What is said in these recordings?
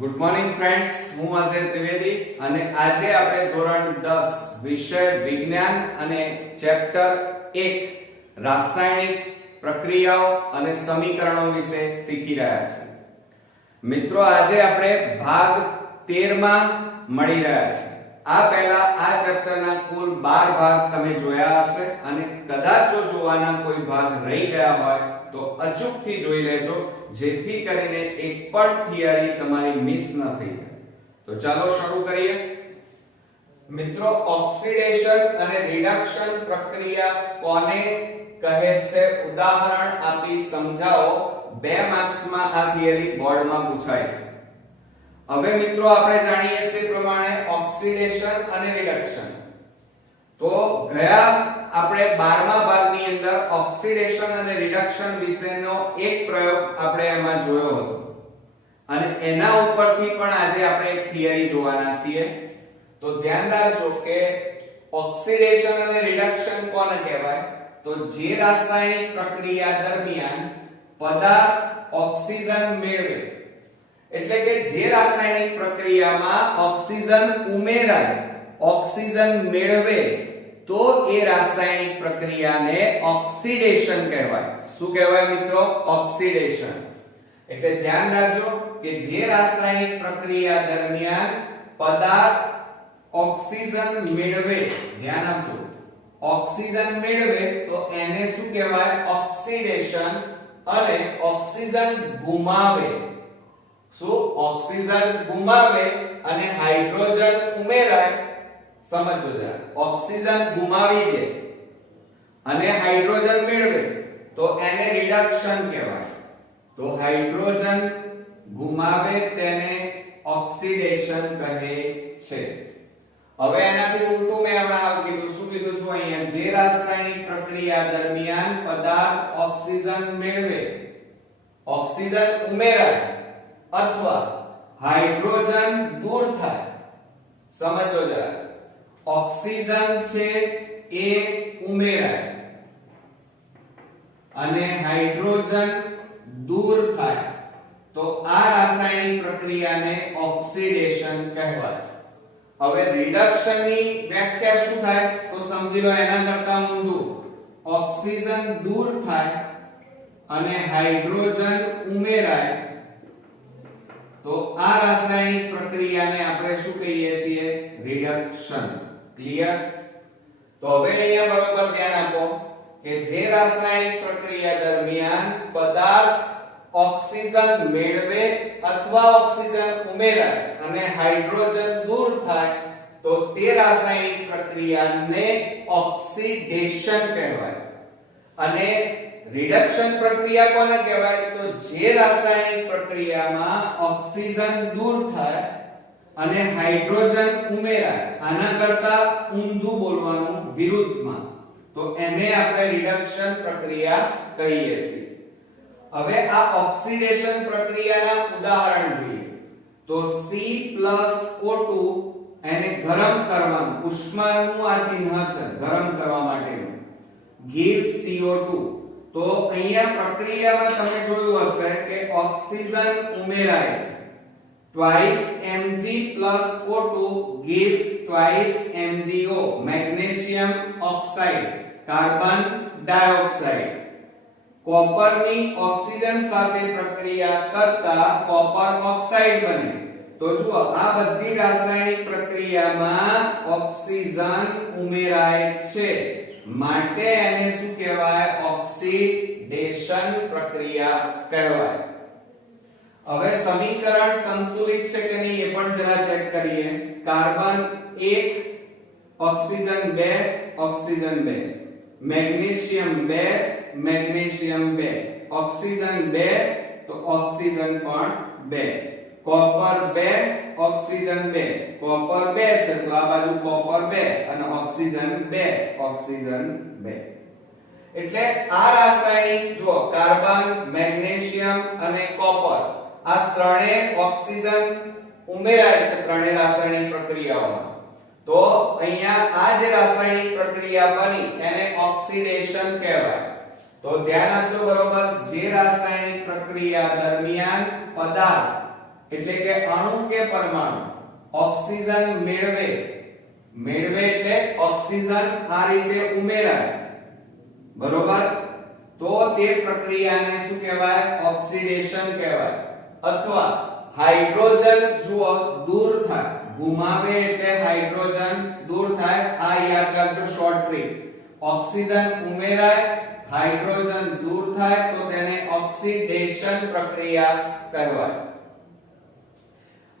Good morning friends, હું અજય ત્રિવેદી અને આજે આપણે ધોરણ 10 વિષય વિજ્ઞાન અને ચેપ્ટર 1 રાસાયણિક પ્રક્રિયાઓ અને સમીકરણો વિશે શીખી રહ્યા છીએ. મિત્રો, આજે આપણે ભાગ 13 માં મળી રહ્યા છીએ. આ પહેલા આ ચેપ્ટરના કુલ 12 ભાગ તમે જોયા હશે અને કદાચ જો જોવાના કોઈ ભાગ રહી ગયા હોય તો અચૂકથી જોઈ લેજો, જેથી કરીને એક પણ થિયરી તમારી મિસ ન થઈ જાય. તો ચાલો શરૂ કરીએ. મિત્રો, ઓક્સિડેશન અને રિડક્શન પ્રક્રિયા કોને કહે છે? ઉદાહરણ આપી સમજાવો. 2 માર્ક્સમાં આ થિયરી બોર્ડમાં પૂછાય છે. હવે મિત્રો, આપણે જાણીએ છીએ પ્રમાણે ઓક્સિડેશન અને રિડક્શન. તો ગયા આપણે 12મા ભાગની અંદર ઓક્સિડેશન અને રિડક્શન વિશેનો એક પ્રયોગ આપણે એમાં જોયો હતો અને એના ઉપરથી પણ આજે આપણે એક થિયરી જોવાના છીએ. તો ધ્યાન રાખજો કે ઓક્સિડેશન અને રિડક્શન કોને કહેવાય? તો જે રાસાયણિક પ્રક્રિયા દરમિયાન પદાર્થ ઓક્સિજન મેળવે, એટલે કે જે રાસાયણિક પ્રક્રિયામાં ઓક્સિજન ઉમેરાય, ઓક્સિજન મેળવે, તો એ રાસાયણિક પ્રક્રિયાને ઓક્સિડેશન કહેવાય. શું કહેવાય મિત્રો? ઓક્સિડેશન. એટલે ધ્યાન રાખજો કે જે રાસાયણિક પ્રક્રિયા દરમિયાન પદાર્થ ઓક્સિજન મેળવે, ધ્યાન આપજો, ઓક્સિજન મેળવે તો એને શું કહેવાય? ઓક્સિડેશન. અને ઓક્સિજન ગુમાવે, શું? ઓક્સિજન ગુમાવે અને હાઇડ્રોજન ઉમેરાય. સમજો જરા, ઓક્સિજન ગુમાવી દે અને હાઇડ્રોજન મેળવે તો એને રિડક્શન કહેવાય. તો હાઇડ્રોજન ગુમાવે તેને ઓક્સિડેશન કહે છે. હવે એનાથી ઉલટું મેં હમણાં કીધું. શું કીધું છું અહીંયા? જે રાસાયણિક પ્રક્રિયા દરમિયાન પદાર્થ ઓક્સિજન મેળવે, ઓક્સિજન ઉમેરાય અથવા હાઇડ્રોજન દૂર થાય. સમજો જરા, ઓક્સિજન છે એ ઉમેરાય અને હાઇડ્રોજન દૂર થાય તો આ રાસાયણિક પ્રક્રિયાને ઓક્સિડેશન કહેવાય. હવે રિડક્શન ની વ્યાખ્યા શું થાય? તો સમજી લો એના કરતા ઊંધું. ઓક્સિજન દૂર થાય અને હાઇડ્રોજન ઉમેરાય તો આ રાસાયણિક પ્રક્રિયાને આપણે શું કહીએ છીએ? રિડક્શન. ક્લિયર? તો હવે અહીંયા બરોબર ધ્યાન આપો કે જે રાસાયણિક પ્રક્રિયા દરમિયાન પદાર્થ ઓક્સિજન મેળવે અથવા ઓક્સિજન ઉમેરાય અને હાઇડ્રોજન દૂર થાય તો તે રાસાયણિક પ્રક્રિયાને ઓક્સિડેશન કહેવાય. અને રિડક્શન પ્રક્રિયા કોને કહેવાય? તો જે રાસાયણિક પ્રક્રિયામાં ઓક્સિજન દૂર થાય અને હાઇડ્રોજન ઉમેરાય, આના કરતા ઊંધું બોલવાનું, વિરુદ્ધમાં, તો એને આપણે રિડક્શન પ્રક્રિયા કહીએ છીએ. હવે આ ઓક્સિડેશન પ્રક્રિયાના ઉદાહરણ જોઈએ. તો C+O2 એને ગરમ કરવાનું, ઉષ્માનું આ ચિહ્ન છે ગરમ કરવા માટેનું, gives CO2. તો અહીંયા પ્રક્રિયામાં તમે જોયું હશે કે ઓક્સિજન ઉમેરાય છે. twice Mg+O2 gives twice MgO, magnesium oxide, carbon dioxide. કોપરની ઓક્સિજન સાથે પ્રક્રિયા કરતા કોપર ઓક્સાઇડ બને. તો જુઓ, આ બધી રાસાયણિક પ્રક્રિયામાં ઓક્સિજન ઉમેરાય છે, માટે એને શું કહેવાય? ઓક્સિડેશન પ્રક્રિયા કહેવાય. હવે સમીકરણ સંતુલિત છે કે નહીં એ પણ જરા ચેક કરીએ. Carbon 1, oxygen 2, oxygen 2, magnesium 2, magnesium 2, oxygen 2 તો ઓક્સિજન પણ 2, કોપર 2, ઓક્સિજન 2, કોપર 2 છે તો આ બાજુ કોપર 2 અને ઓક્સિજન 2, ઓક્સિજન 2. એટલે આ રાસાયણિક જો કાર્બન, મેગ્નેશિયમ અને કોપર, આ ત્રણે ઓક્સિજન ઉમેરાય છે ત્રણે રાસાયણિક પ્રક્રિયાઓમાં. તો અહીંયા આ જે રાસાયણિક પ્રક્રિયા બની એને ઓક્સિડેશન કહેવાય. તો ધ્યાન આપજો બરોબર. જે રાસાયણિક પ્રક્રિયા દરમિયાન પદાર્થ એટલે કે અણુ કે પરમાણુ ઓક્સિજન મેળવે એટલે ઓક્સિજન આ રીતે ઉમેરાય, બરોબર, તો તે પ્રક્રિયાને શું કહેવાય? ઓક્સિડેશન કહેવાય. અથવા હાઇડ્રોજન જુઓ દૂર થાય, ગુમાવે એટલે હાઇડ્રોજન દૂર થાય. આ યાદ રાખજો, શોર્ટ ટ્રીક. ઓક્સિજન ઉમેરાય, હાઇડ્રોજન દૂર થાય તો તેને ઓક્સિડેશન પ્રક્રિયા કહેવાય.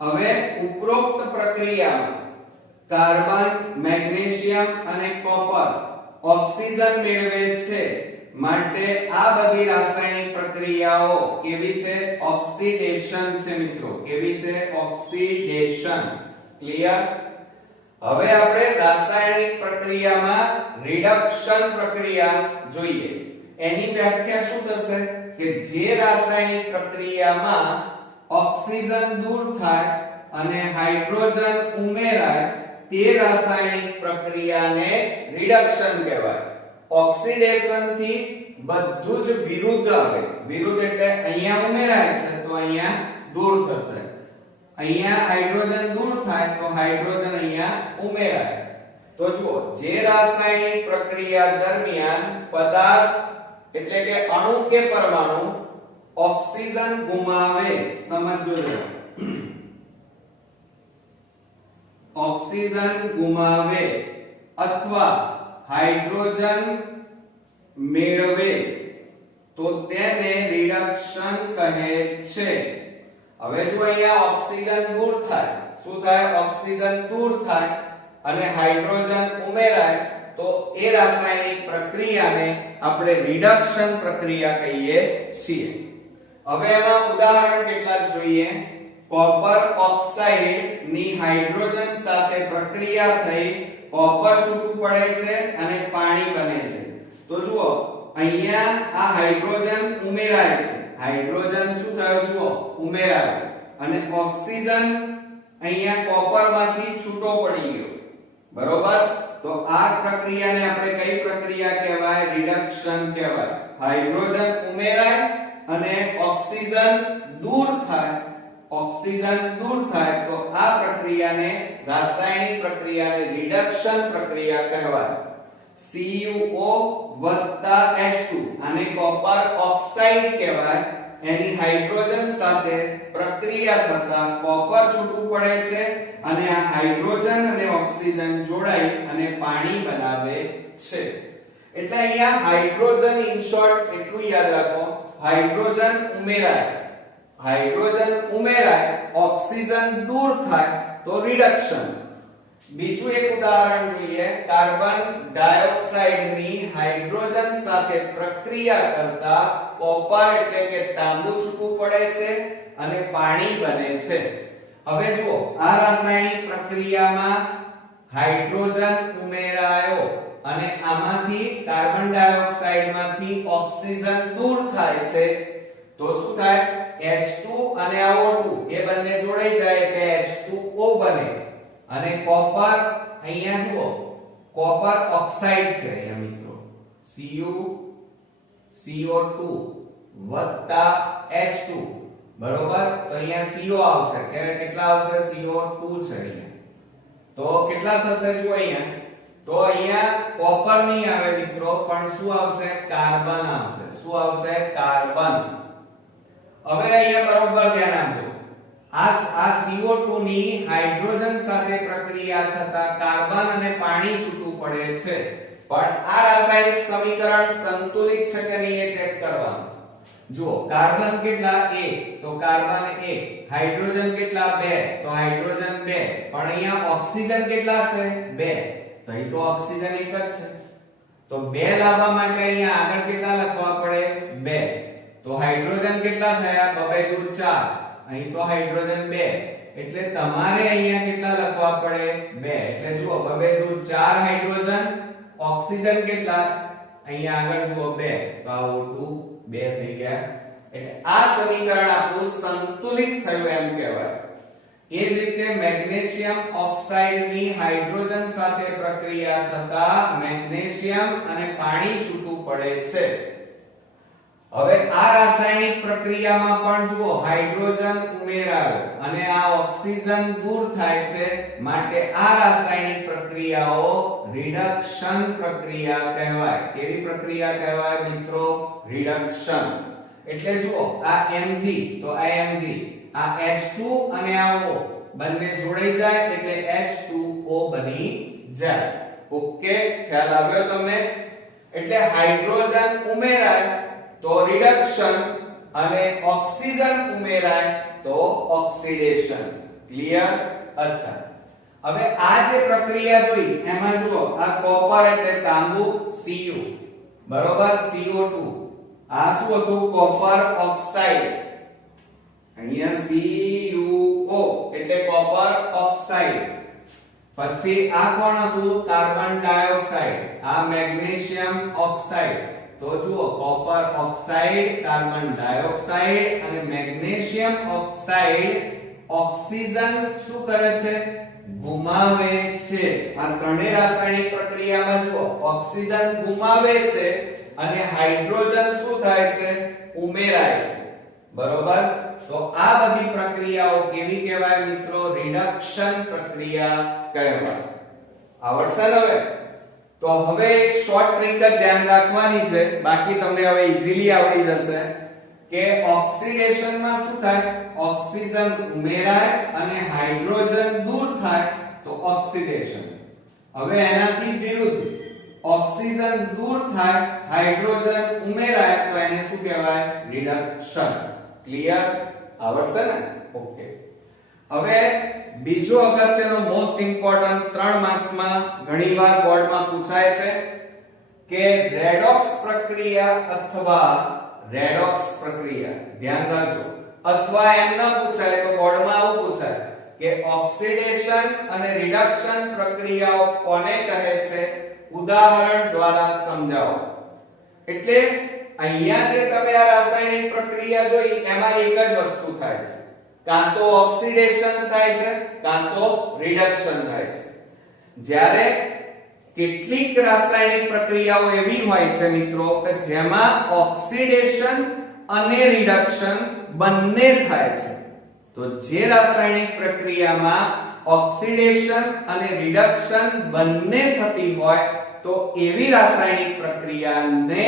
હવે ઉપરોક્ત પ્રક્રિયામાં કાર્બન, મેગ્નેશિયમ અને કોપર ઓક્સિજન મેળવે છે, માટે આ બધી રાસાયણિક પ્રક્રિયાઓ કેવી છે? ઓક્સિડેશન છે મિત્રો. કેવી છે? ઓક્સિડેશન. ક્લિયર? હવે આપણે રાસાયણિક પ્રક્રિયામાં રિડક્શન પ્રક્રિયા જોઈએ. એની વ્યાખ્યા શું થશે? કે જે રાસાયણિક પ્રક્રિયામાં ઓક્સિજન દૂર થાય અને હાઇડ્રોજન ઉમેરાય તે રાસાયણિક પ્રક્રિયાને રિડક્શન કહેવાય. ઓક્સિડેશન થી બધું જ વિરુદ્ધ આવે. વિરુદ્ધ એટલે અહીંયા ઉમેરાય છે તો અહીંયા દૂર થશે, અહીંયા હાઇડ્રોજન દૂર થાય તો હાઇડ્રોજન અહીંયા ઉમેરાય. તો જુઓ, જે રાસાયણિક પ્રક્રિયા દરમિયાન પદાર્થ એટલે કે અણુ કે પરમાણુ ઓક્સિજન ગુમાવે, સમજો જરા, ઓક્સિજન ગુમાવે અથવા હાઇડ્રોજન મેળવે તો તેને રિડક્શન કહે છે. હવે જો અહીંયા ઓક્સિજન દૂર થાય, શું થાય? ઓક્સિજન દૂર થાય અને હાઇડ્રોજન ઉમેરાય તો એ રાસાયણિક પ્રક્રિયાને આપણે રિડક્શન પ્રક્રિયા કહીએ છીએ. હવે એમાં ઉદાહરણ કેટલાક જોઈએ. કોપર ઓક્સાઇડ ની હાઇડ્રોજન સાથે પ્રક્રિયા થઈ કોપર છૂટું પડે છે અને પાણી બને છે. તો જુઓ, અહીંયા આ હાઇડ્રોજન ઉમેરાય છે, હાઇડ્રોજન શું થયો? જુઓ, ઉમેરાયો અને ઓક્સિજન અહીંયા કોપરમાંથી છૂટો પડી ગયો, બરોબર. તો આ પ્રક્રિયાને આપણે કઈ પ્રક્રિયા કહેવાય? રિડક્શન કહેવાય. હાઇડ્રોજન ઉમેરાય અને ઓક્સિજન દૂર થાય, ઓક્સિજન દૂર થાય તો આ પ્રક્રિયાને રાસાયણિક પ્રક્રિયાને રિડક્શન પ્રક્રિયા કહેવાય. CuO H2 આને કોપર ઓક્સાઇડ કહેવાય. એની હાઇડ્રોજન સાથે પ્રક્રિયા થતા કોપર છૂટું પડે છે અને આ હાઇડ્રોજન અને ઓક્સિજન જોડાઈ અને પાણી બનાવે છે. એટલે અહીંયા હાઇડ્રોજન, ઇન શોર્ટ એટલું યાદ રાખો, હાઇડ્રોજન ઉમેરાય, હાઇડ્રોજન ઉમેરાય, ઓક્સિજન દૂર થાય તો રિડક્શન. બીજું એક ઉદાહરણ જોઈએ. કાર્બન ડાયોક્સાઇડ ની હાઇડ્રોજન સાથે પ્રક્રિયા કરતા કોપર એટલે કે તાંબુ છૂટું પડે છે અને પાણી બને છે. હવે જુઓ, આ રાસાયણિક પ્રક્રિયામાં હાઇડ્રોજન ઉમેરાયો અને આમાંથી કાર્બન ડાયોક્સાઇડ માંથી ઓક્સિજન દૂર થાય છે તો શું થાય? H2 અને O2 એ બંને જોડાઈ જાય એટલે H2O બને અને કોપર, અહીંયા જુઓ, કોપર ઓક્સાઇડ છે અહીંયા મિત્રો, CO2 વત્તા H2, બરોબર. તો અહીંયા CO આવશે, કેટલા આવશે? CO2 છે અહીંયા. તો કેટલા થશે? જો અહીંયા, તો અહીંયા કોપર નહીં આવે મિત્રો, પણ શું આવશે? કાર્બન આવશે. શું આવશે? કાર્બન. હવે અહીંયા બરોબર ધ્યાન આપજો. આ CO2 ની હાઇડ્રોજન સાથે પ્રક્રિયા થતા કાર્બન અને પાણી છૂટું પડે છે, પણ આ રાસાયણિક સમીકરણ સંતુલિત છે કે નહીં એ ચેક કરવાનું. જુઓ, કાર્બન કેટલા? 1, તો કાર્બન 1, હાઇડ્રોજન કેટલા? 2, તો હાઇડ્રોજન 2, પણ અહીંયા ઓક્સિજન કેટલા છે? 2, તો અહીં તો ઓક્સિજન એક જ છે. તો 2 લાવવા માટે અહીંયા આગળ કેટલા લખવા પડે? 2. તો હાઇડ્રોજન કેટલા થયા? 2 દૂર 4, અહીં તો હાઇડ્રોજન 2, એટલે તમારે અહીંયા કેટલા લખવા પડે? 2. એટલે જુઓ, 2 દૂર 4 હાઇડ્રોજન, ઓક્સિજન કેટલા? અહીંયા આગળ જુઓ 2, તો આ O2 2 થઈ ગયા. એટલે આ સમીકરણ આપણું સંતુલિત થયું એમ કહેવાય. એ જ રીતે મેગ્નેશિયમ ઓક્સાઇડ ની હાઇડ્રોજન સાથે પ્રક્રિયા થતા મેગ્નેશિયમ અને પાણી છૂટું પડે છે. હવે આ રાસાયણિક પ્રક્રિયામાં પણ જુઓ હાઇડ્રોજન ઉમેરાયો અને આ ઓક્સિજન દૂર થાય છે, માટે આ રાસાયણિક પ્રક્રિયાઓ રિડક્શન પ્રક્રિયા કહેવાય. કેવી પ્રક્રિયા કહેવાય મિત્રો? રિડક્શન. એટલે જુઓ આ Mg તો આ Mg, આ H2 અને આ O બંને જોડાઈ જાય એટલે H2O બની જાય. ઓકે, ખ્યાલ આવ્યો તમને? એટલે હાઇડ્રોજન ઉમેરાય તો રિડક્શન અને ઓક્સિજન ઉમેરાય તો ઓક્સિડેશન. ક્લિયર? અચ્છા, હવે આ જે પ્રક્રિયા જોઈ એમાં જુઓ આ કોપર એટલે તાંબુ Cu બરોબર CO2, આ શું હતું? Copper oxide. અહીંયા CuO એટલે કોપર ઓક્સાઇડ. પછી આ કોણ હતું? Carbon dioxide. આ મેગ્નેશિયમ ઓક્સાઇડ. તો જુઓ કોપર ઓક્સાઇડ, કાર્બન ડાયોક્સાઇડ અને મેગ્નેશિયમ ઓક્સાઇડ ઓક્સિજન શું કરે છે? ગુમાવે છે. આ ત્રણેય રાસાયણિક પ્રક્રિયામાં જુઓ ઓક્સિજન ગુમાવે છે અને હાઇડ્રોજન શું થાય છે? ઉમેરાય છે. બરોબર? તો આ બધી પ્રક્રિયાઓ કેવી કહેવાય મિત્રો? રિડક્શન પ્રક્રિયા કહેવાય. આવડશે ને હવે? તો હવે એક શોર્ટ ટ્રિક જ ધ્યાન રાખવાની છે, બાકી તમને હવે ઈઝીલી આવડી જશે કે ઓક્સિડેશન માં શું થાય? ઓક્સિજન ઉમેરાય અને હાઇડ્રોજન દૂર થાય તો ઓક્સિડેશન. હવે એનાથી વિરુદ્ધ ઓક્સિજન દૂર થાય, હાઇડ્રોજન ઉમેરાય તો એને શું કહેવાય? રિડક્શન. ક્લિયર? આવડશે ને? ઓકે. હવે બીજો અગત્યનો મોસ્ટ ઇમ્પોર્ટન્ટ 3 માર્ક્સમાં ઘણીવાર બોર્ડમાં પૂછાય છે કે રેડોક્સ પ્રક્રિયા અથવા રેડોક્સ પ્રક્રિયા. ધ્યાન રાખજો, અથવા એમ ન પૂછાય તો બોર્ડમાં આવું પૂછાય કે ઓક્સિડેશન અને રિડક્શન પ્રક્રિયાઓ કોને કહે છે? ઉદાહરણ દ્વારા સમજાવો. એટલે અહીંયા જે તમે આ રાસાયણિક પ્રક્રિયા જોઈ એમાં એક જ વસ્તુ થાય છે, કાં તો ઓક્સિડેશન થાય છે કાં તો રિડક્શન થાય છે. જ્યારે કેટલીક રાસાયણિક પ્રક્રિયાઓ એવી હોય છે મિત્રો કે જેમાં ઓક્સિડેશન અને રિડક્શન બંને થાય છે. તો જે રાસાયણિક પ્રક્રિયામાં ઓક્સિડેશન અને રિડક્શન બંને થતી હોય તો એવી રાસાયણિક પ્રક્રિયાને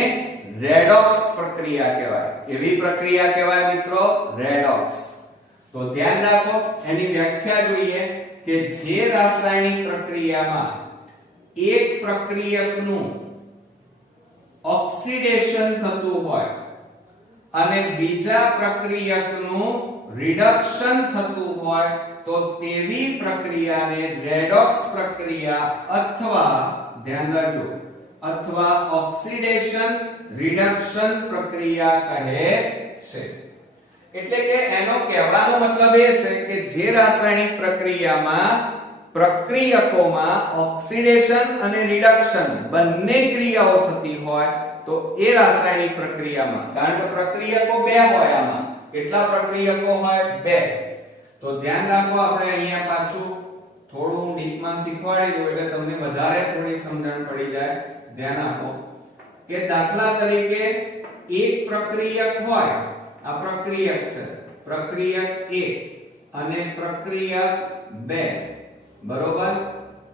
રેડોક્સ પ્રક્રિયા કહેવાય. એવી પ્રક્રિયા કહેવાય મિત્રો? રેડોક્સ. તો ધ્યાન રાખો, એની વ્યાખ્યા જોઈએ કે જે રાસાયણિક પ્રક્રિયામાં એક પ્રક્રિયકનું ઓક્સિડેશન થતું હોય અને બીજા પ્રક્રિયકનું રિડક્શન થતું હોય તો તેવી પ્રક્રિયાને રેડોક્સ પ્રક્રિયા અથવા ધ્યાન રાખજો અથવા ઓક્સિડેશન રિડક્શન પ્રક્રિયા કહે છે. એટલે કે એનો કહેવાનો મતલબ એ છે કે જે રાસાયણિક પ્રક્રિયામાં પ્રક્રિયકોમાં ઓક્સિડેશન અને રિડક્શન બંને ક્રિયાઓ થતી હોય તો એ રાસાયણિક પ્રક્રિયામાં, કારણ કે પ્રક્રિયકો બે હોય, આમાં કેટલા પ્રક્રિયકો હોય? બે. તો ધ્યાન રાખો, આપણે અહીંયા પાછું થોડું ડીપમાં શીખવાડી દઉં એટલે તમને વધારે થોડી સમજણ પડી જાય. ધ્યાન આપો કે દાખલા તરીકે એક પ્રક્રિયક હોય, આ પ્રક્રિયક છે, પ્રક્રિયક 1 અને પ્રક્રિયક 2. બરોબર?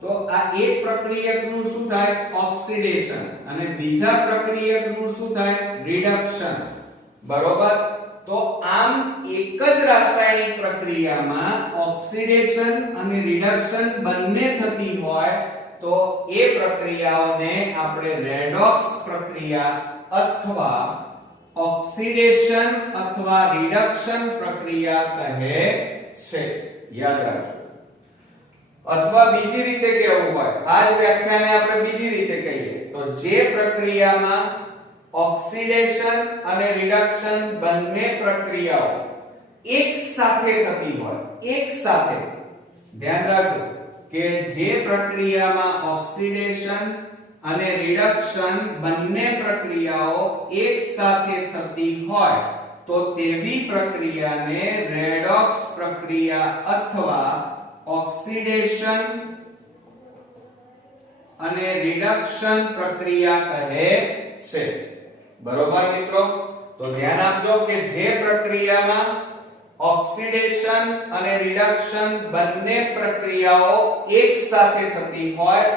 તો આ એક પ્રક્રિયકનું શું થાય? ઓક્સિડેશન. અને બીજા પ્રક્રિયકનું શું થાય? રિડક્શન. બરોબર? તો આમ એક જ રાસાયણિક પ્રક્રિયામાં ઓક્સિડેશન અને રિડક્શન બંને થતી હોય તો એ પ્રક્રિયાઓને આપણે રેડોક્સ પ્રક્રિયા અથવા ઓક્સિડેશન અથવા રિડક્શન પ્રક્રિયા કહે છે. યાદ રાખજો. અથવા બીજી રીતે કહેવું હોય, આ જ વ્યાખ્યાને આપણે બીજી રીતે કહીએ તો જે પ્રક્રિયામાં ઓક્સિડેશન અને રિડક્શન બંને પ્રક્રિયાઓ એક સાથે થતી હોય, એક સાથે, ધ્યાન રાખજો કે જે પ્રક્રિયામાં ઓક્સિડેશન અને રિડક્શન બંને પ્રક્રિયાઓ એક સાથે થતી હોય તો તેવી પ્રક્રિયાને રેડોક્સ પ્રક્રિયા અથવા ઓક્સિડેશન અને રિડક્શન પ્રક્રિયા કહે છે. બરોબર મિત્રો? તો ધ્યાન આપજો કે જે પ્રક્રિયામાં ઓક્સિડેશન અને રિડક્શન બંને પ્રક્રિયાઓ એક સાથે થતી હોય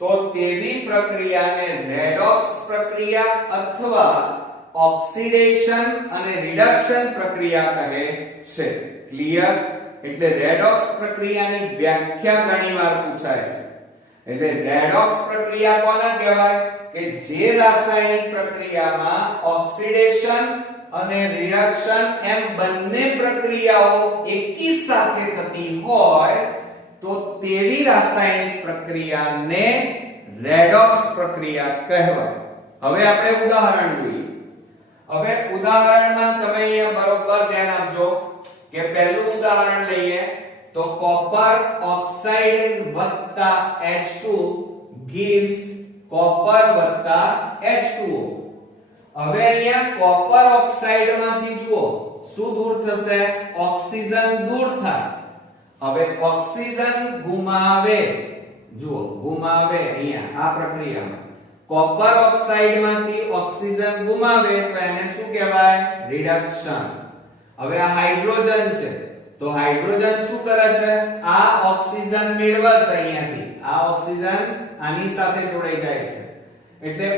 તો તેવી પ્રક્રિયાને રેડોક્સ પ્રક્રિયા અથવા ઓક્સિડેશન અને રિડક્શન પ્રક્રિયા કહે છે. ક્લિયર? એટલે રેડોક્સ પ્રક્રિયાની વ્યાખ્યા ઘણીવાર પૂછાય છે. એટલે રેડોક્સ પ્રક્રિયા કોને કહેવાય? કે જે રાસાયણિક પ્રક્રિયામાં ઓક્સિડેશન અને રિડક્શન એમ બંને પ્રક્રિયાઓ એકી સાથે થતી હોય તો તેવી રાસાયણિક પ્રક્રિયાને રેડોક્સ પ્રક્રિયા કહેવાય. હવે આપણે ઉદાહરણ જોઈએ. હવે ઉદાહરણમાં તમે અહીંયા બરોબર ધ્યાન આપજો કે પહેલું ઉદાહરણ લઈએ તો કોપર ઓક્સાઇડ વત્તા H2 gives કોપર વત્તા H2O. હવે અહીંયા કોપર ઓક્સાઇડ માંથી જુઓ શું દૂર થશે? ઓક્સિજન દૂર થાય. હવે ઓક્સિજન ગુમાવે, જુઓ ગુમાવે અહીંયા આ પ્રક્રિયામાં કોપર ઓક્સાઇડ માંથી ઓક્સિજન ગુમાવે તો એને શું કહેવાય? રિડક્શન. હવે આ હાઇડ્રોજન છે તો હાઇડ્રોજન શું કરે છે? આ ઓક્સિજન મેળવે છે અહીંયાથી. આ ઓક્સિજન આની સાથે જોડાઈ જાય છે એટલે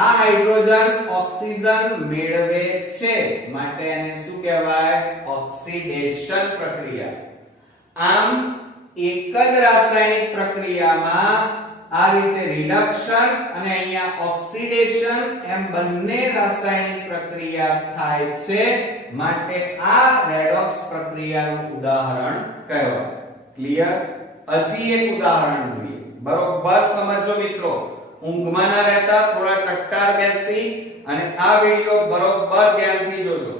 આ હાઇડ્રોજન ઓક્સિજન મેળવે છે માટે એને શું કહેવાય? ઓક્સિડેશન પ્રક્રિયા. આમ એક જ રાસાયણિક પ્રક્રિયામાં આ રીતે રિડક્શન અને અહીંયા ઓક્સિડેશન એમ બંને રાસાયણિક પ્રક્રિયા થાય છે માટે આ રેડોક્સ પ્રક્રિયાનું ઉદાહરણ કહેવાય. ક્લિયર? હજી એક ઉદાહરણ જોઈએ. બરોબર સમજો મિત્રો. ઊંઘમાં ના રહેતા, થોડા ટટ્ટાર બેસી અને આ વિડિયો બરોબર ધ્યાનથી જોજો.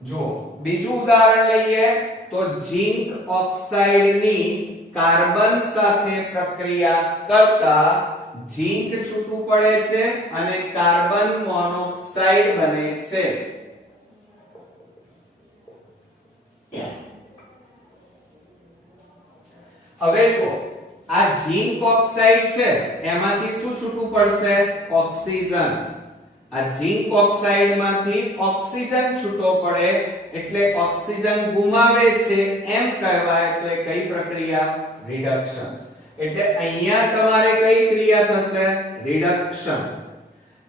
જો બીજું ઉદાહરણ લઈએ તો ઝિંક ઓક્સાઇડની કાર્બન સાથે પ્રક્રિયા કરતા ઝિંક છૂટું પડે છે અને કાર્બન મોનોક્સાઇડ બને છે. હવે જો આ ઝિંક ઓક્સાઇડ છે એમાંથી શું છૂટું પડશે? ઓક્સિજન. આ ઝિંક ઓક્સાઇડ માંથી ઓક્સિજન છૂટો પડે એટલે ઓક્સિજન ગુમાવે છે એમ કહેવાય તો એ કઈ પ્રક્રિયા? રિડક્શન. એટલે અહીંયા તમારે કઈ ક્રિયા થશે? રિડક્શન.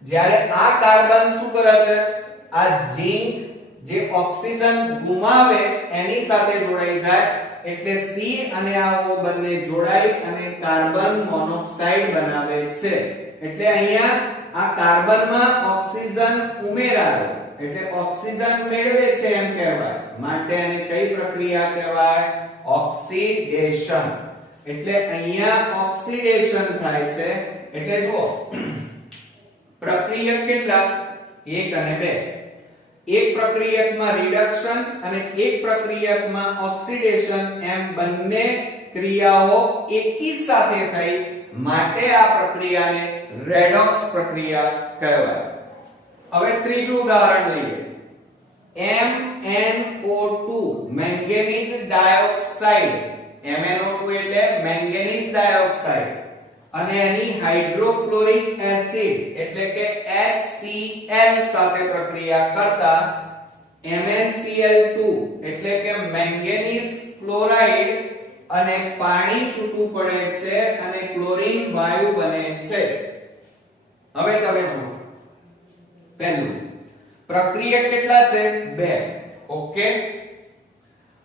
જ્યારે આ કાર્બન શું કરે છે? આ ઝિંક જે ઓક્સિજન ગુમાવે એની સાથે જોડાઈ જાય એટલે C અને આ O બંને જોડાઈ અને કાર્બન મોનોક્સાઇડ બનાવે છે. એટલે અહીંયા આ કાર્બનમાં ઓક્સિજન ઉમેરાયો એટલે ઓક્સિજન મેળવે છે એમ કહેવાય માટે એને કઈ પ્રક્રિયા કહેવાય? ઓક્સિડેશન. એટલે અહીંયા ઓક્સિડેશન થાય છે. એટલે જુઓ પ્રક્રિયક કેટલા? 1 અને 2. એક પ્રક્રિયકમાં રિડક્શન અને એક પ્રક્રિયકમાં ઓક્સિડેશન એમ બંને ક્રિયાઓ એકી સાથે થઈ માટે આ પ્રક્રિયાને રેડોક્સ પ્રક્રિયા કહેવાય. હવે ત્રીજું ઉદાહરણ લઈએ. MnO2 manganese dioxide. MnO2 એટલે મેંગેનીઝ ડાયોક્સાઇડ અને એની હાઇડ્રોક્લોરિક એસિડ એટલે કે HCl સાથે પ્રક્રિયા કરતા MnCl2 એટલે કે મેંગેનીઝ ક્લોરાઇડ અને પાણી છૂટું પડે છે અને ક્લોરીન વાયુ બને છે. હવે તમે જુઓ પહેલું પ્રક્રિયક કેટલા છે? 2. ઓકે.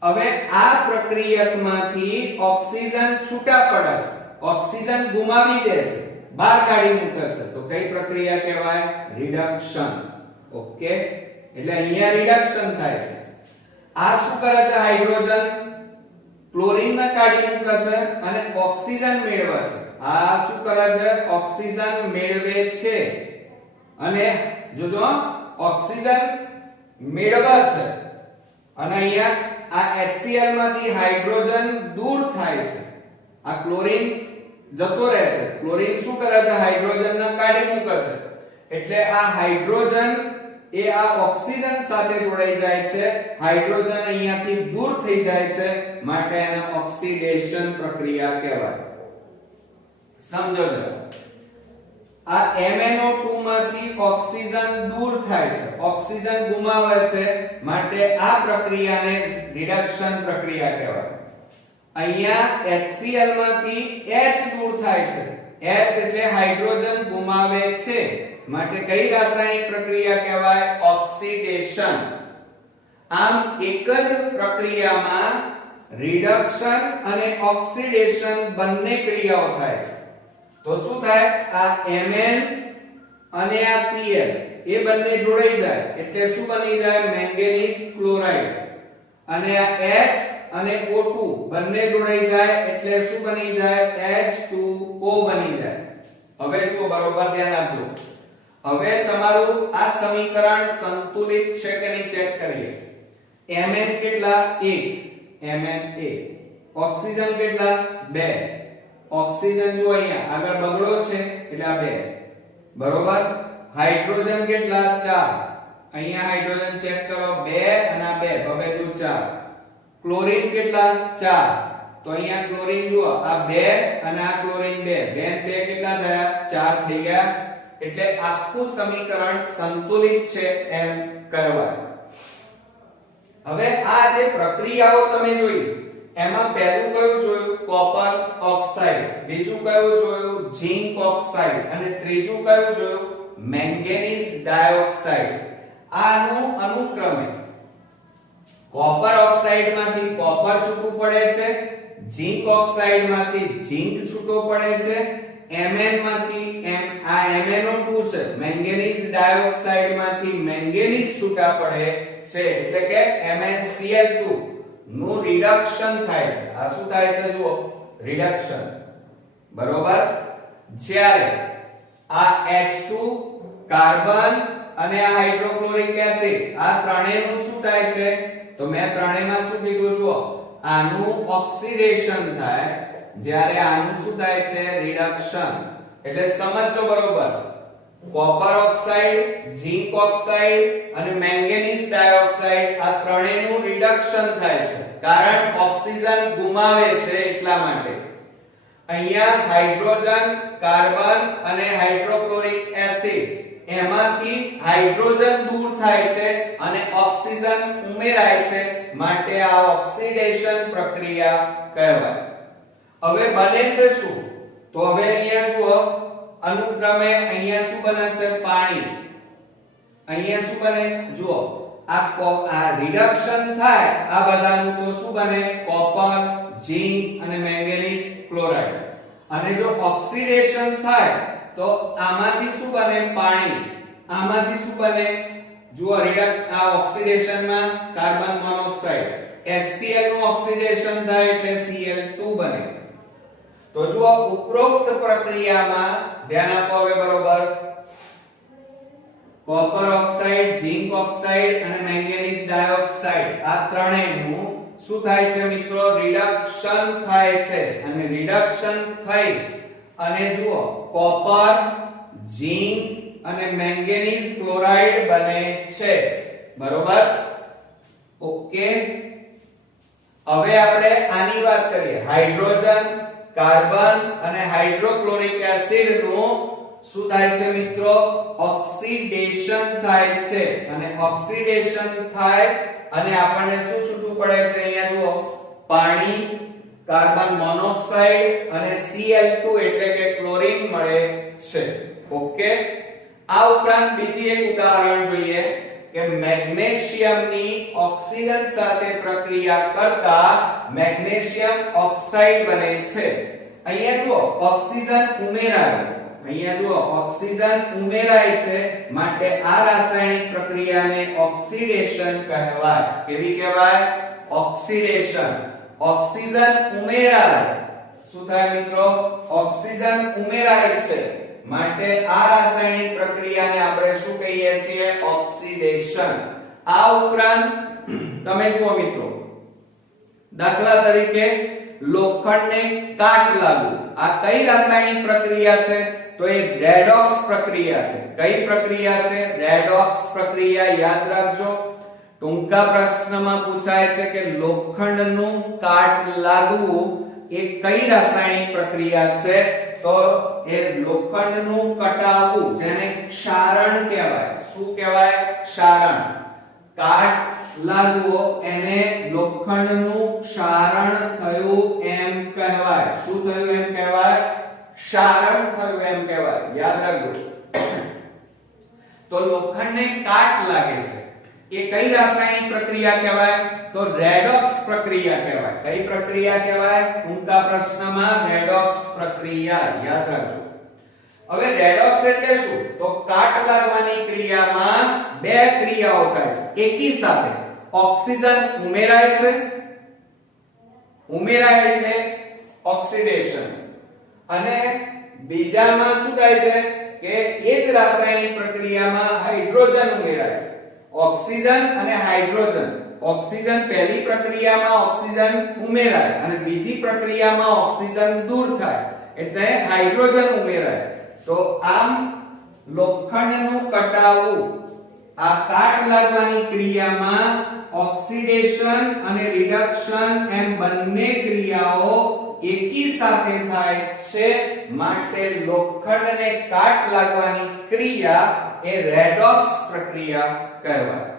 હવે આ પ્રક્રિયકમાંથી ઓક્સિજન છૂટા પડે છે, ઓક્સિજન ગુમાવી દે છે, બહાર કાઢી મૂકે છે તો કઈ પ્રક્રિયા કહેવાય? રિડક્શન. ઓકે. એટલે અહીંયા રિડક્શન થાય છે. આ શું કરે છે? હાઇડ્રોજન ક્લોરીન ને કાઢી મૂકે છે અને ઓક્સિજન મેળવે છે. આ શું કરે છે? ઓક્સિજન મેળવે છે અને જોજો ઓક્સિજન મેળવે છે અને અહીંયા આ HCl માંથી હાઇડ્રોજન દૂર થાય છે. આ ક્લોરીન જતો રહે છે. ક્લોરીન શું કરે છે? હાઇડ્રોજન ને કાઢી મૂકે છે. એટલે આ હાઇડ્રોજન એ આ ઓક્સિજન સાથે જોડાઈ જાય છે. હાઇડ્રોજન અહીંયાથી દૂર થઈ જાય છે માટે એને ઓક્સિડેશન પ્રક્રિયા કહેવાય. સમજો જરા. આ MnO2 માંથી ઓક્સિજન દૂર થાય છે, ઓક્સિજન ગુમાવે છે, માટે આ પ્રક્રિયાને રિડક્શન પ્રક્રિયા કહેવાય. અહીંયા HCl માંથી H દૂર થાય છે, H એટલે હાઇડ્રોજન ગુમાવે છે, માટે કઈ રાસાયણિક પ્રક્રિયા કહેવાય? ઓક્સિડેશન. આમ એક જ પ્રક્રિયામાં રિડક્શન અને ઓક્સિડેશન બંને ક્રિયાઓ થાય છે. તો શું થાય? આ Mn અને આ Cl એ બંને જોડાઈ જાય એટલે શું બની જાય? Manganese chloride. અને આ H અને O2 બંને જોડાઈ જાય એટલે શું બની જાય? H2O બની જાય. હવે જુઓ, બરોબર ધ્યાન આપજો. હવે તમારું આ સમીકરણ સંતુલિત છે કે નહીં ચેક કરીએ. Mn કેટલા? 1, Mn 1. ઓક્સિજન કેટલા? 2. ઓક્સિજન જો અહીંયા આગળ બગડો છે એટલે આ 2. બરોબર. હાઇડ્રોજન કેટલા? 4. અહીંયા હાઇડ્રોજન ચેક કરો, 2 અને આ 2, 2 દુ 4. ક્લોરીન કેટલા? 4. તો અહીંયા ક્લોરીન જુઓ, આ 2 અને આ ક્લોરીન 2, 2 2 કેટલા થયા? 4 થઈ ગયા. એટલે આખું સમીકરણ સંતુલિત છે એમ કહેવાય. હવે આ જે પ્રક્રિયાઓ તમે જોઈ એમાં પહેલું કયું જોયું? Copper oxide. બીજું કયું જોયું? Zinc oxide. અને ત્રીજું કયું જોયું? Manganese dioxide. આનું અનુક્રમે કોપર ઓક્સાઇડ માંથી કોપર છૂટું પડે છે, ઝિંક ઓક્સાઇડ માંથી ઝિંક છૂટો પડે છે, Mn માંથી આ MnO2 છે, મેંગેનીઝ ડાયોક્સાઇડ માંથી મેંગેનીઝ છૂટા પડે છે, એટલે કે MnCl2 નું રિડક્શન થાય છે. આ શું થાય છે? જુઓ, રિડક્શન. બરોબર. જ્યારે આ H2 કાર્બન અને આ હાઇડ્રોક્લોરિક એસિડ આ ત્રણેયનું શું થાય છે? તો મેં ત્રણેયમાં શું કીધું? જુઓ, આનું ઓક્સિડેશન થાય, જ્યારે આનું શું થાય છે? રિડક્શન. એટલે સમજો બરોબર. કોપર ઓક્સાઇડ, ઝિંક ઓક્સાઇડ અને મેંગેનીઝ ડાયોક્સાઇડ આ ત્રણેયનું રિડક્શન થાય છે, કારણ ઓક્સિજન ગુમાવે છે એટલા માટે. અહીંયા હાઇડ્રોજન, કાર્બન અને હાઇડ્રોક્લોરિક એસિડ એમાંથી હાઇડ્રોજન દૂર થાય છે અને ઓક્સિજન ઉમેરાય છે, માટે આ ઓક્સિડેશન પ્રક્રિયા કહેવાય. હવે બને છે શું? તો હવે અહીંયા જુઓ, અનુક્રમે અહીંયા શું બને છે? પાણી. અહીંયા શું બને? જુઓ, આ રિડક્શન થાય આ બધાનું, તો શું બને? કોપર, ઝિંક અને મેંગેનીઝ ક્લોરાઇડ. અને જો ઓક્સિડેશન થાય તો આમાંથી શું બને? પાણી. આમાંથી શું બને? જુઓ, આ ઓક્સિડેશનમાં કાર્બન મોનોક્સાઇડ, HCl નું ઓક્સિડેશન થાય એટલે Cl2 બને. તો જુઓ, ઉપરોક્ત પ્રક્રિયામાં ધ્યાન આપો હવે બરોબર. કોપર ઓક્સાઇડ, ઝિંક ઓક્સાઇડ અને મેંગેનીઝ ડાયોક્સાઇડ આ ત્રણેયનું શું થાય છે મિત્રો? રિડક્શન થાય છે. અને રિડક્શન થઈ અને જુઓ, કોપર, ઝિંક અને મેંગેનીઝ ક્લોરાઇડ બને છે. બરોબર. ઓકે. હવે આપણે આની વાત કરીએ. હાઇડ્રોજન, કાર્બન અને હાઇડ્રોક્લોરિક એસિડ નું શું થાય છે મિત્રો? ઓક્સિડેશન થાય છે. અને ઓક્સિડેશન થાય અને આપણને શું છૂટું પડે છે? અહીંયા જુઓ, પાણી, કાર્બન મોનોક્સાઇડ અને Cl2 એટલે કે ક્લોરીન મળે છે. ઓકે. આ ઉપરાંત બીજી એક ઉદાહરણ જોઈએ કે મેગ્નેશિયમની ઓક્સિજન સાથે પ્રક્રિયા કરતા મેગ્નેશિયમ ઓક્સાઇડ બને છે. અહીંયા જુઓ, ઓક્સિજન ઉમેરાય. અહીંયા જુઓ, ઓક્સિજન ઉમેરાય છે, માટે આ રાસાયણિક પ્રક્રિયાને ઓક્સિડેશન કહેવાય. કેવી કહેવાય? ઓક્સિડેશન. ઓક્સિજન ઉમેરાય. શું થાય મિત્રો? ઓક્સિજન ઉમેરાય છે, માટે આ રાસાયણિક પ્રક્રિયાને આપણે શું કહીએ છીએ? ઓક્સિડેશન. આ ઉપરાંત તમે જુઓ મિત્રો, દાખલા તરીકે લોખંડને કાટ લાગવું, આ કઈ રાસાયણિક પ્રક્રિયા છે? તો એ રેડોક્સ પ્રક્રિયા છે. કઈ પ્રક્રિયા છે? રેડોક્સ પ્રક્રિયા. યાદ રાખજો, ટૂંકા પ્રશ્નમાં પૂછાય છે કે લોખંડનું કાટ લાગવું એ કઈ રાસાયણિક પ્રક્રિયા છે? તો એ લોખંડનું કટાવવું જેને ક્ષારણ કહેવાય. શું કહેવાય? ક્ષારણ. કાટ લાગવો એને લોખંડનું ક્ષારણ થયું એમ કહેવાય. શું થયું એમ કહેવાય? ક્ષારણ થયું એમ કહેવાય. યાદ રાખજો. તો લોખંડને કાટ લાગે છે એ કઈ રાસાયણિક પ્રક્રિયા કહેવાય? તો રેડોક્સ પ્રક્રિયા કહેવાય. કઈ પ્રક્રિયા કહેવાય? ટૂંકા પ્રશ્નમાં રેડોક્સ પ્રક્રિયા. યાદ રાખજો. હવે રેડોક્સ એટલે શું? તો કાટ લાગવાની ક્રિયામાં બે ક્રિયાઓ થાય છે એકી સાથે. ઓક્સિજન ઉમેરાય છે, ઉમેરાય એટલે ઓક્સિડેશન, અને બીજામાં શું થાય છે કે એ જ રાસાયણિક પ્રક્રિયામાં હાઇડ્રોજન ઉમેરાય છે. ઓક્સિજન અને હાઇડ્રોજન. ઓક્સિજન પહેલી પ્રક્રિયામાં ઓક્સિજન ઉમેરાય અને બીજી પ્રક્રિયામાં ઓક્સિજન દૂર થાય એટલે હાઇડ્રોજન ઉમેરાય. તો આમ લોખંડનું કટાવવું આ કાટ લાગવાની ક્રિયામાં ઓક્સિડેશન અને રિડક્શન એમ બંને ક્રિયાઓ એકી સાથે થાય છે, માટે લોખંડને કાટ લાગવાની ક્રિયા એ રેડોક્સ પ્રક્રિયા કહેવાય.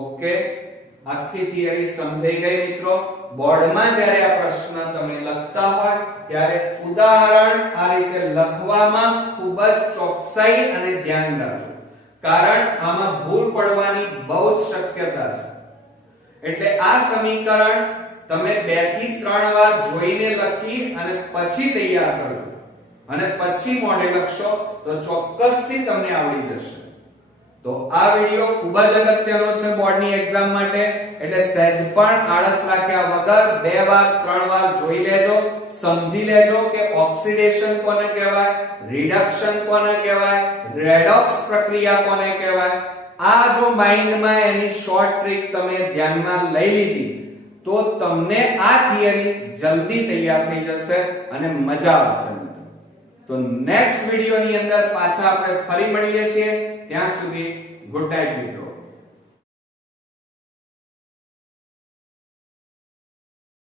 ઓકે, આખી થિયરી સમજાઈ ગઈ મિત્રો. બોર્ડમાં જ્યારે આ પ્રશ્ન તમે લખતા હોય ત્યારે ઉદાહરણ આ રીતે લખવામાં ખૂબ જ ચોકસાઈ અને ધ્યાન રાખજો, કારણ આમાં ભૂલ પડવાની બહુ જ શક્યતા છે. એટલે આ સમીકરણ તમે 2 થી 3 વાર જોઈને લખી અને પછી તૈયાર કરજો, અને પછી મોઢે લખશો તો ચોક્કસથી તમને આવડી જશે. તો આ વિડિયો ખૂબ જ અગત્યનો છે બોર્ડની એક્ઝામ માટે, એટલે સહેજ પણ આળસ રાખ્યા વગર 2 વાર 3 વાર જોઈ લેજો, સમજી લેજો કે ઓક્સિડેશન કોને કહેવાય, રિડક્શન કોને કહેવાય, રેડોક્સ પ્રક્રિયા કોને કહેવાય. આ જો માઇન્ડમાં એની શોર્ટ ટ્રીક તમે ધ્યાનમાં લઈ લીધી તો તમને આ થિયરી જલ્દી તૈયાર થઈ જશે અને મજા આવશે. તો નેક્સ્ટ વિડિયોની અંદર પાછા આપણે ફરી મળીએ છીએ. ત્યાં સુધી ગુડ નાઇટ મિત્રો.